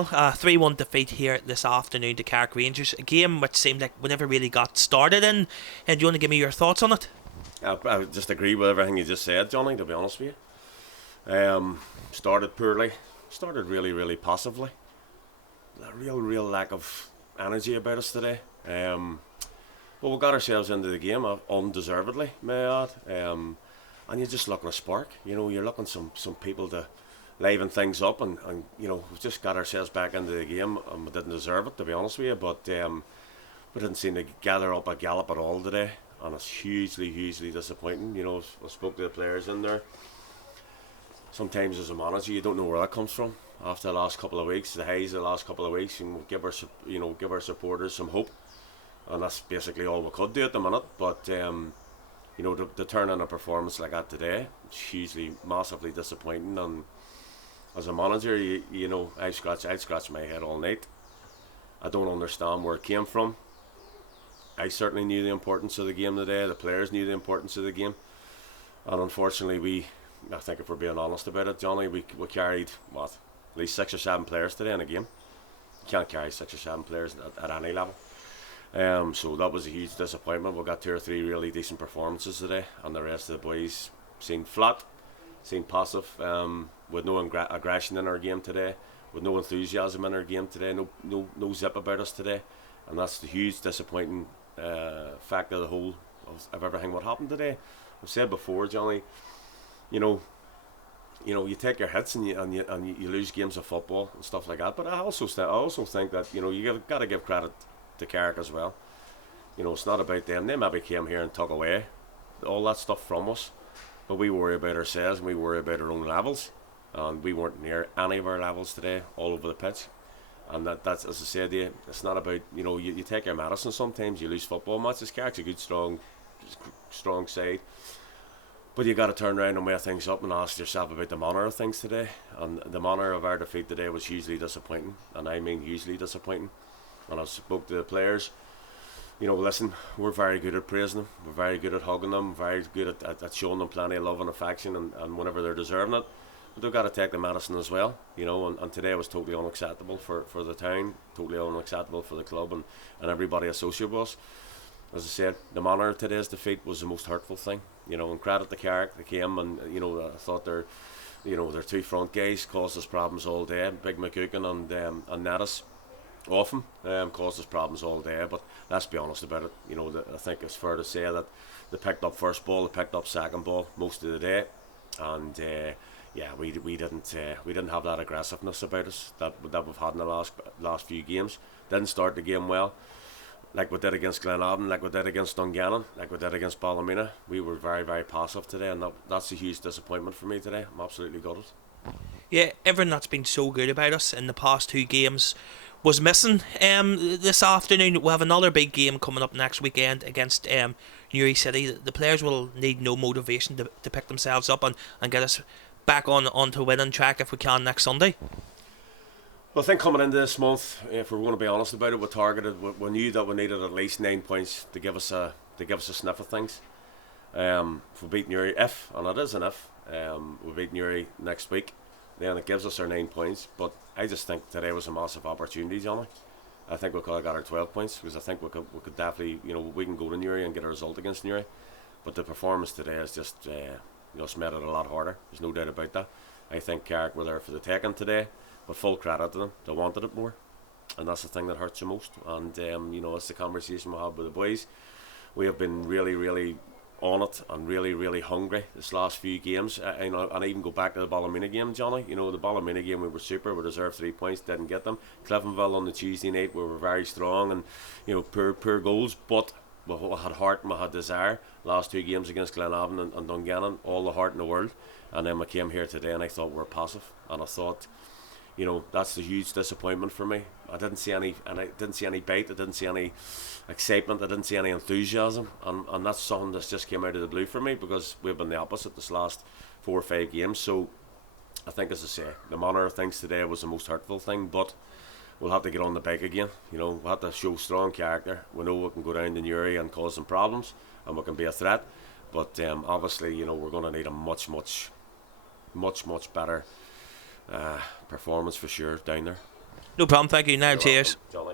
Niall, 3-1 defeat here this afternoon to Carrick Rangers. A game which seemed like we never really got started in. And do you want to give me your thoughts on it? I would just agree with everything you just said, Johnny, to be honest with you. Started poorly, started really passively. A real lack of energy about us today. But we got ourselves into the game undeservedly, may I add. And you're just looking a spark. You're looking some people to liven things up, and we've just got ourselves back into the game, and we didn't deserve it, to be honest with you. But we didn't seem to gather up a gallop at all today, and it's hugely disappointing. I spoke to the players in there. Sometimes as a manager, you don't know where that comes from. After the last couple of weeks, the highs of the last couple of weeks, and give our supporters some hope, and that's basically all we could do at the minute. But to turn in a performance like that today, it's hugely, massively disappointing. And as a manager, I'd scratch my head all night. I don't understand where it came from. I certainly knew the importance of the game today. The players knew the importance of the game, and unfortunately, I think if we're being honest about it, Johnny, we carried at least 6 or 7 players today in a game. You can't carry 6 or 7 players at any level. So that was a huge disappointment. We got 2 or 3 really decent performances today, and the rest of the boys seemed flat, seemed passive, with no aggression in our game today, with no enthusiasm in our game today, no zip about us today, and that's the huge disappointing fact of the whole of everything what happened today. I've said before, Johnny, you you take your hits and you lose games of football and stuff like that. But I also think that you got to give credit to Carrick as well. It's not about them. They maybe came here and took away all that stuff from us, but we worry about ourselves and we worry about our own levels, and we weren't near any of our levels today, all over the pitch. And that's, as I said to you, it's not about you take your medicine. Sometimes you lose football matches. Carrick's a good strong side, but you got to turn around and weigh things up and ask yourself about the manner of things today. And the manner of our defeat today was hugely disappointing, and I mean hugely disappointing. And I spoke to the players. Listen, we're very good at praising them. We're very good at hugging them. Very good at showing them plenty of love and affection, and whenever they're deserving it. But they've got to take the medicine as well. And today was totally unacceptable for the town, totally unacceptable for the club and everybody associated with us. As I said, the manner of today's defeat was the most hurtful thing. And credit to Carrick, they came and I thought their 2 front guys caused us problems all day. Big McGugan and Nettis often caused us problems all day. But let's be honest about it. I think it's fair to say that they picked up first ball, they picked up second ball most of the day, and we didn't have that aggressiveness about us that we've had in the last few games. Didn't start the game well, like we did against Glenavon, like we did against Dungannon, like we did against Ballymena. We were very passive today, and that's a huge disappointment for me today. I'm absolutely gutted. Yeah, everything that's been so good about us in the past 2 games was missing this afternoon. We'll have another big game coming up next weekend against Newry City. The players will need no motivation to pick themselves up and get us back onto winning track if we can next Sunday. Well, I think coming into this month, if we're going to be honest about it, we knew that we needed at least 9 points to give us a sniff of things. If we beat Newry, and it is an if, we beat Newry next week, then it gives us our 9 points. But I just think today was a massive opportunity, Johnny. I think we could have got our 12 points, because I think we could definitely, we can go to Newry and get a result against Newry. But the performance today has just made it a lot harder. There's no doubt about that. I think Carrick were there for the taking today, but full credit to them. They wanted it more, and that's the thing that hurts the most. And it's the conversation we had with the boys. We have been really on it and really hungry this last few games. And I even go back to the Ballymena game, Johnny. The Ballymena game, we were super. We deserved 3 points, didn't get them. Cliftonville on the Tuesday night, we were very strong and poor goals, but we had heart and we had desire. Last 2 games against Glenavon and Dungannon, all the heart in the world. And then we came here today and I thought we were passive, and I thought, that's the huge disappointment for me. I didn't see any bite. I didn't see any excitement. I didn't see any enthusiasm, and that's something that's just came out of the blue for me, because we've been the opposite this last 4 or 5 games. So I think, as I say, the manner of things today was the most hurtful thing. But we'll have to get on the bike again. We'll have to show strong character. We know we can go down to Newry and cause some problems, and we can be a threat. But obviously, we're going to need a much better performance for sure down there. No problem. Thank you. Now, You're cheers. welcome, Johnny.